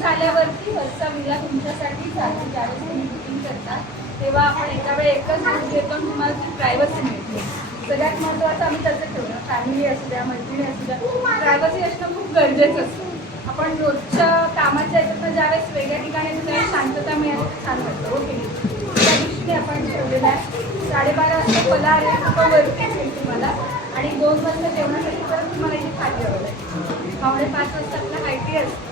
झाल्यावरती वरचा विला तुमच्यासाठी चालू. ज्यावेळेस तुम्ही बुकिंग करता तेव्हा आपण एका वेळी एकच रूम घेतो, तुम्हाला ती प्रायव्हसी मिळते. सगळ्यात महत्त्वाचं आम्ही त्याचं ठेवलं, फॅमिली असू द्या, मैत्रिणी असू द्या, प्रायव्हसी असणं खूप गरजेचं असतं. आपण रोजच्या कामाच्या याच्यातनं ज्यावेळेस वेगळ्या ठिकाणी त्यावेळेस शांतता मिळाली छान वाटतं. ओके, त्या दृष्टीने आपण ठेवलेलं आहे. 12:30 वाजता फलाहार आहे वरती मिळेल तुम्हाला आणि 2 वाजता जेवणासाठी परत तुम्हाला इथे खाली यावं लागेल. 4:45 वाजता आपला हायटी असतो.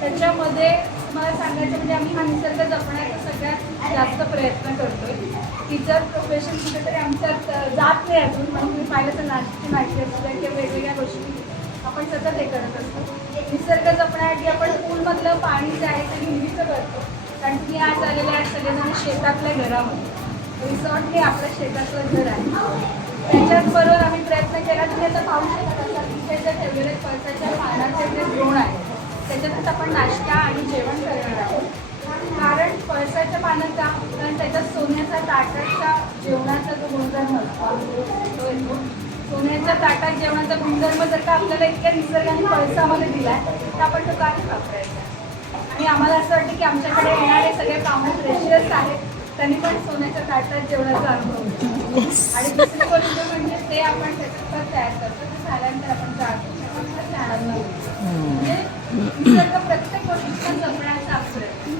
त्याच्यामध्ये तुम्हाला सांगायचं म्हणजे आम्ही हा निसर्ग जपण्याचा सगळ्यात जास्त प्रयत्न करतोय. टीचर प्रोफेशन कुठेतरी आमच्यात जात नाही अजून, म्हणून तुम्ही पाहिलं तर नाचची माहिती असू द्या किंवा वेगवेगळ्या गोष्टी आपण सतत हे करत असतो. निसर्ग जपण्यासाठी आपण पूलमधलं पाणी जे आहे ते नेहमीचं करतो. कारण तुम्ही आज आलेले आहेत सगळेजण शेतातल्या घरामध्ये. रिसॉर्ट हे आपल्या शेतातलं घर आहे. त्याच्याचबरोबर आम्ही प्रयत्न केला. तुम्ही आता पाहू शकता असा तिथे जे ठेवलेले पळसाच्या पानाचे जे द्रोण आहे त्याच्यातच आपण नाश्ता आणि जेवण करणार आहोत. कारण पळसाच्या पानाचा कारण त्याच्यात सोन्याचा ताटाचा जेवणाचा जो गुणधर्म असतो तो येतो. सोन्याच्या ताटात जेवणाचा गुणधर्म जर का आपल्याला इतक्या निसर्गाने पळसामध्ये दिला आहे तर आपण तो काय वापरायचा. आणि आम्हाला असं वाटतं की आमच्याकडे येणारे सगळे कामं प्रेशियस आहेत, त्यांनी पण सोन्याच्या ताटात जेवणाचा अनुभव घेतला. आणि दुसरी गोष्ट म्हणजे ते आपण त्याच्यात तयार करतो, ते झाल्यानंतर आपण जातो म्हणजे निसर्ग प्रत्येक गोष्टीचा जपण्याचा प्रयत्न.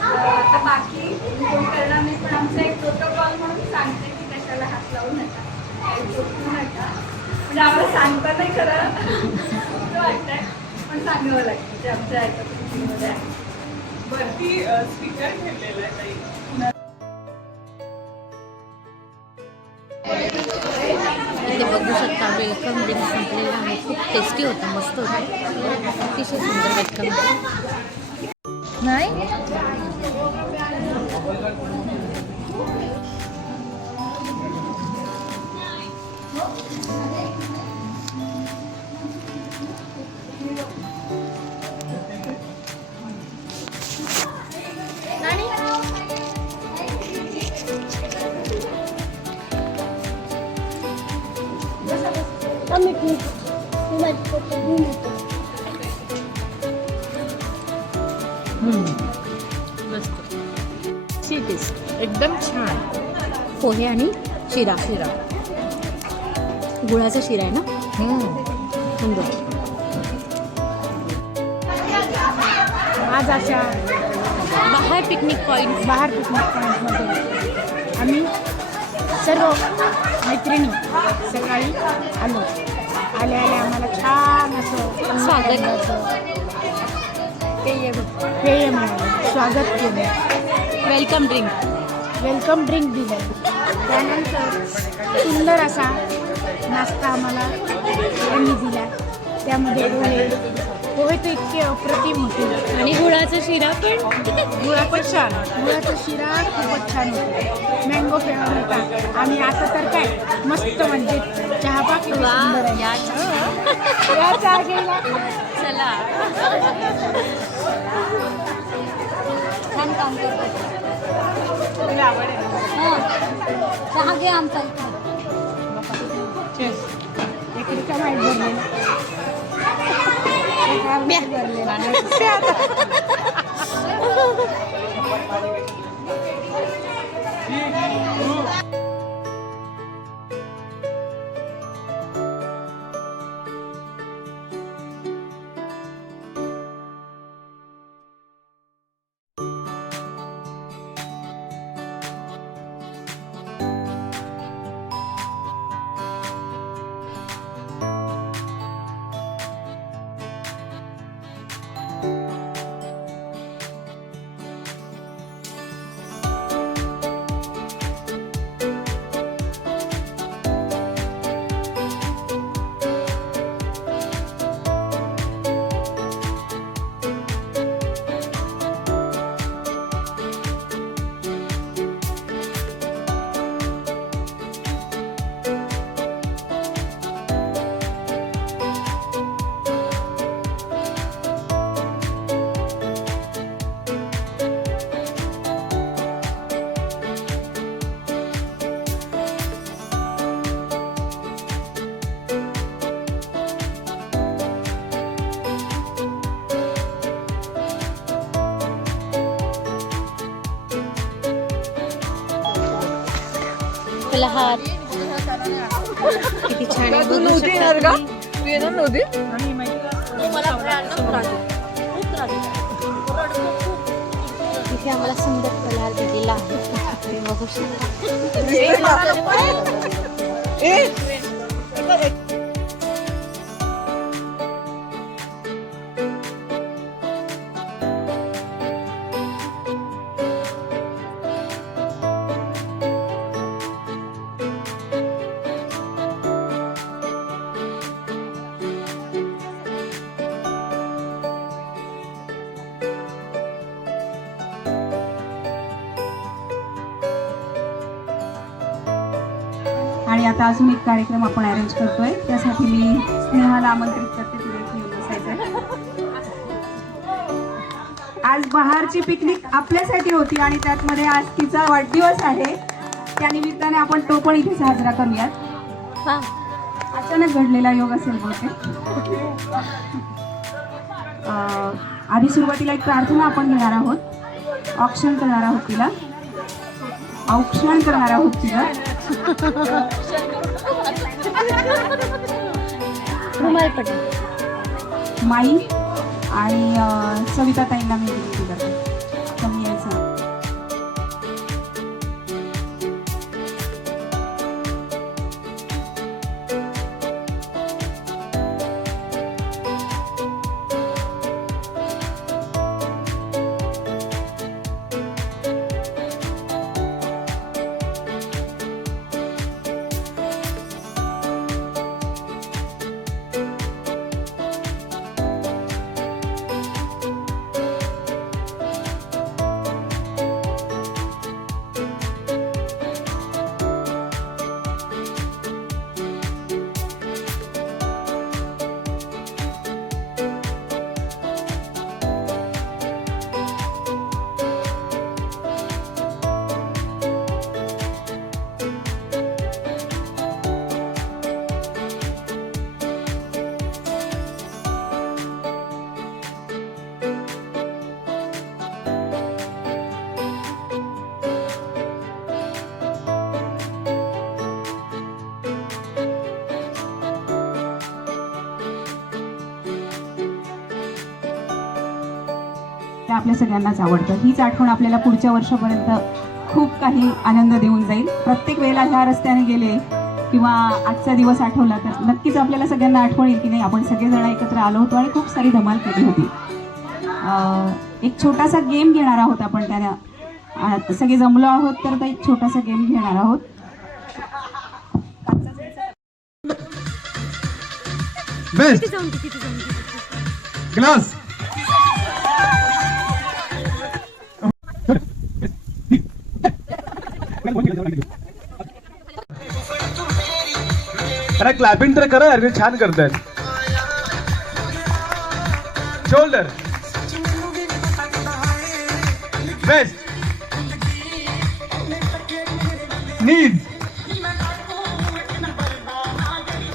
आता बाकी कोण करणार नाही, पण आमचा एक प्रोटोकॉल म्हणून सांगते की कशाला हात लावू नका, काही गोष्टी नका. म्हणजे आम्हाला सांगता नाही खरं वाटतंय, पण सांगावं लागतं ते आमच्या ह्याच्यामध्ये आहे. वरती स्पीकर ठेवलेला आहे. इथे बघू शकता वेलकम ड्रिंक संपलेलं आहे. खूप टेस्टी होतं, मस्त होतं, अतिशय सुंदर वेलकम ड्रिंक. नाही सी टेस्ट एकदम छान. पोहे आणि शिरा गुळाचा शिरा आहे ना. सुंदर. आज अशा पिकनिक पॉईंटमध्ये आम्ही सर्व मैत्रिणी सकाळी आलो. आल्या आम्हाला छान असं स्वागत पेय मिळालं, स्वागत केलं, वेलकम ड्रिंक दिलं. त्यानंतर सुंदर असा नाश्ता आम्हाला त्यांनी दिला. त्यामध्ये पोहे तर इतके अप्रतिम होते आणि गुळाचा शिरा पण गुळाचा शिरा खूपच छान होता. मँगो फ्लेवर होता. आणि आता तर काय मस्त म्हणजे चहा पाक सुंदर आहे. या चहा घ्यायला चला. छान काम करतो. तुला आवड आहे. चहा घे आमचा. इकडे का माहीत भरलेला फलहार किती छान आहे बघू शकता तुम्ही. इथे आम्हाला सुंदर फलहार दिलेला आहे तुम्ही बघू शकता. आणि आता अजून एक कार्यक्रम आपण अरेंज करतोय, त्यासाठी मी स्नेहाला आमंत्रित करते. तुला इथे येऊन बसायचंय. आज बहारची पिकनिक आपल्यासाठी होती आणि त्यातमध्ये आज तिचा वाढदिवस आहे. त्या निमित्ताने आपण तो पण इथे साजरा करूयात. हा अचानक घडलेला योग असेल बहुतेक. आधी सुरुवातीला एक प्रार्थना आपण घेणार आहोत. औक्षण करणार आहोत तिला. औक्षण करणार आहोत तिला. रुमाल पटेल माई आणि सविता ताईंना मी विनंती करते. कमी यायचं. ते आपल्या सगळ्यांनाच आवडतं. हीच आठवण आपल्याला पुढच्या वर्षापर्यंत खूप काही आनंद देऊन जाईल. प्रत्येक वेळेला ह्या रस्त्याने गेले किंवा आजचा दिवस आठवला तर नक्कीच आपल्याला सगळ्यांना आठवण येईल की नाही आपण सगळेजण एकत्र आलो होतो आणि खूप सारी धमाल केली होती. एक छोटासा गेम घेणार आहोत आपण. त्याला सगळे जमलो आहोत तर आता एक छोटासा गेम घेणार आहोत. बेस्ट ग्लास अरे क्लॅपिंग तर करा यार, छान करतायत. Shoulder best. नीज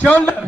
शोल्डर